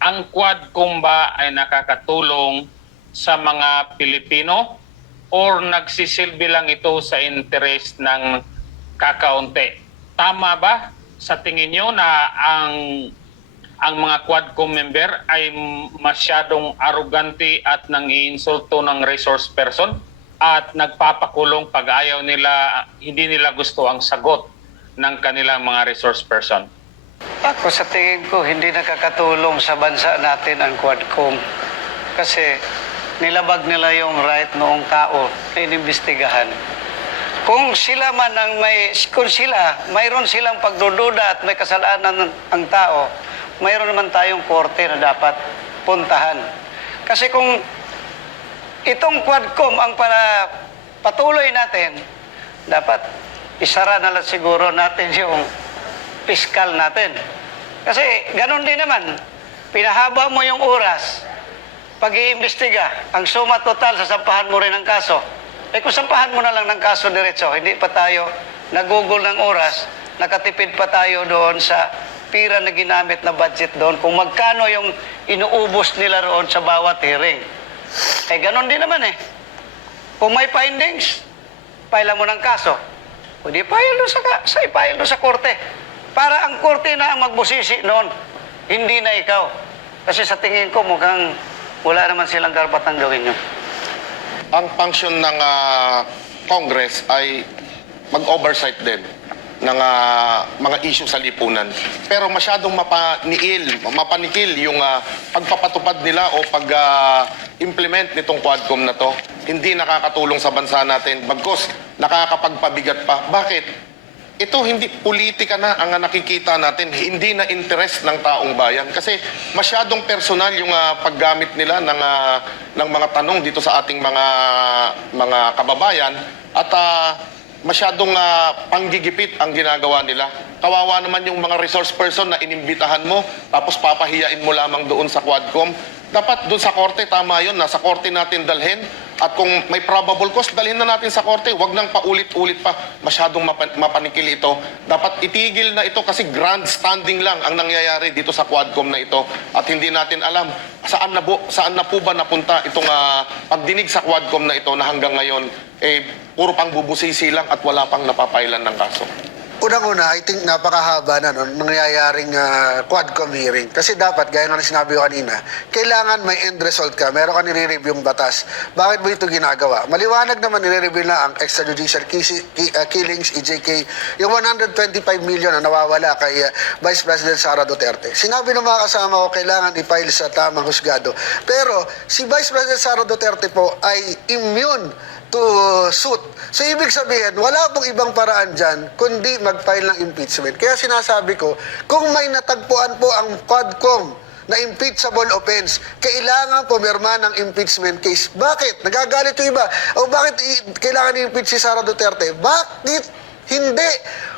ang Quadcom ba ay nakakatulong sa mga Pilipino or nagsisilbi lang ito sa interest ng kakaunti? Tama ba sa tingin nyo na ang ang mga Quadcom member ay masyadong arugante at nang-iinsulto ng resource person at nagpapakulong pag ayaw nila, hindi nila gusto ang sagot ng kanilang mga resource person? Ako sa tingin ko, hindi nakakatulong sa bansa natin ang Quadcom. Kasi nilabag nila yung right noong tao na inimbestigahan. Kung sila man ang may, kung sila, mayroon silang pagdududa at may kasalanan ng, ang tao, mayroon naman tayong korte na dapat puntahan. Kasi kung itong Quadcom ang para patuloy natin, dapat isara na lang siguro natin yung piskal natin. Kasi ganun din naman, pinahaba mo yung oras, pag-iimbestiga, ang suma total, sasampahan mo rin ang kaso. Eh kung sampahan mo na lang ng kaso diretso, hindi pa tayo nagugol ng oras, nakatipid pa tayo doon sa pira na ginamit na budget doon, kung magkano yung inuubos nila roon sa bawat hearing. Eh ganun din naman eh. Kung may findings, file mo ng kaso. O di doon sa, sa, file doon sa korte. Para ang korte na ang magbusisi noon, hindi na ikaw. Kasi sa tingin ko mukhang wala naman silang karapatang gawin yun. ang function ng ah, Congress ay mag-oversight din ng ah, mga issue sa lipunan. Pero masyadong mapaniil, mapanikil yung ah, pagpapatupad nila o pag-implement nitong Quadcom na to. Hindi nakakatulong sa bansa natin. Bagkos, nakakapagpabigat pa. Bakit? Ito hindi politika na ang nakikita natin, hindi na interest ng taong bayan kasi masyadong personal yung ah, paggamit nila ng ah, ng mga tanong dito sa ating mga mga kababayan at ah, masyadong ah, panggigipit ang ginagawa nila. Kawawa naman yung mga resource person na inimbitahan mo tapos papahiyain mo lamang doon sa Quadcom. Dapat doon sa korte, tama yun, nasa korte natin dalhin. At kung may probable cause, dalhin na natin sa korte. Huwag nang paulit-ulit pa. Masyadong mapa- mapanikil ito. Dapat itigil na ito kasi grandstanding lang ang nangyayari dito sa Quadcom na ito. At hindi natin alam saan na, bu- saan na po ba napunta itong ah, pagdinig sa Quadcom na ito na hanggang ngayon eh, puro pang bubusisi lang at wala pang napapailan ng kaso. Unang-una, I think napakahaba na no, nangyayaring ah, Quadcom hearing. Kasi dapat, gaya ng sinabi ko kanina, kailangan may end result ka. Meron ka nire-review yung batas. Bakit mo ito ginagawa? Maliwanag naman nire-review na ang extrajudicial ah, killings, EJK, yung 125 million na nawawala kay ah, Vice President Sara Duterte. Sinabi ng mga kasama ko, kailangan i-file sa tamang husgado. Pero si Vice President Sara Duterte po ay immune to suit. So, ibig sabihin, wala pong ibang paraan dyan kundi mag-file ng impeachment. Kaya sinasabi ko, kung may natagpuan po ang Quadcom na impeachable offense, kailangan pumirma ng impeachment case. Bakit? Nagagalit yung iba. O bakit kailangan i-impeach si Sara Duterte? Bakit hindi?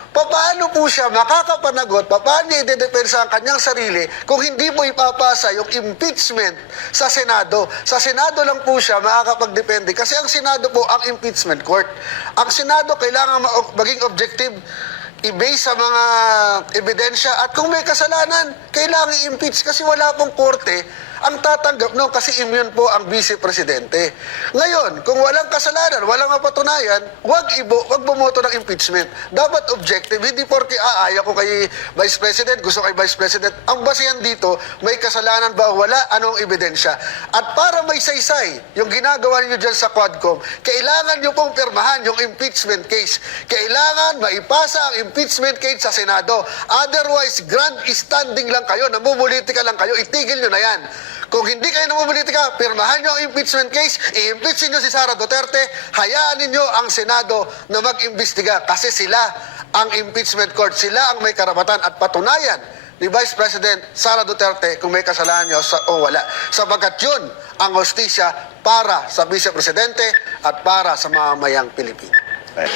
Paano po siya makakapanagot, paano niya idedepensa ang kanyang sarili kung hindi mo ipapasa yung impeachment sa Senado? Sa Senado lang po siya makakapagdepende kasi ang Senado po ang impeachment court. Ang Senado kailangan ma- maging objective i-base sa mga ebidensya at kung may kasalanan, kailangan i-impeach kasi wala pong korte ang tatanggap no kasi immune po ang vice presidente. Ngayon, kung walang kasalanan, walang mapatunayan, wag ibo, wag bumoto ng impeachment. Dapat objective, hindi porke ah, ayaw ko kay Vice President, gusto kay Vice President. Ang basihan dito, may kasalanan ba o wala, anong ebidensya. At para may saysay, yung ginagawa niyo dyan sa Quadcom, kailangan niyo pong pirmahan yung impeachment case. Kailangan maipasa ang impeachment case sa Senado. Otherwise, grandstanding lang kayo, namumulitika lang kayo, itigil niyo na yan. Kung hindi kayo namumulitika, pirmahan niyo ang impeachment case, i-impeach niyo si Sara Duterte, hayaan ninyo ang Senado na mag-imbestiga kasi sila ang impeachment court, sila ang may karapatan at patunayan ni Vice President Sara Duterte kung may kasalanan niya o sa- o wala. Sapagkat yun ang hostisya para sa Vice Presidente at para sa mamamayang Pilipino. Right.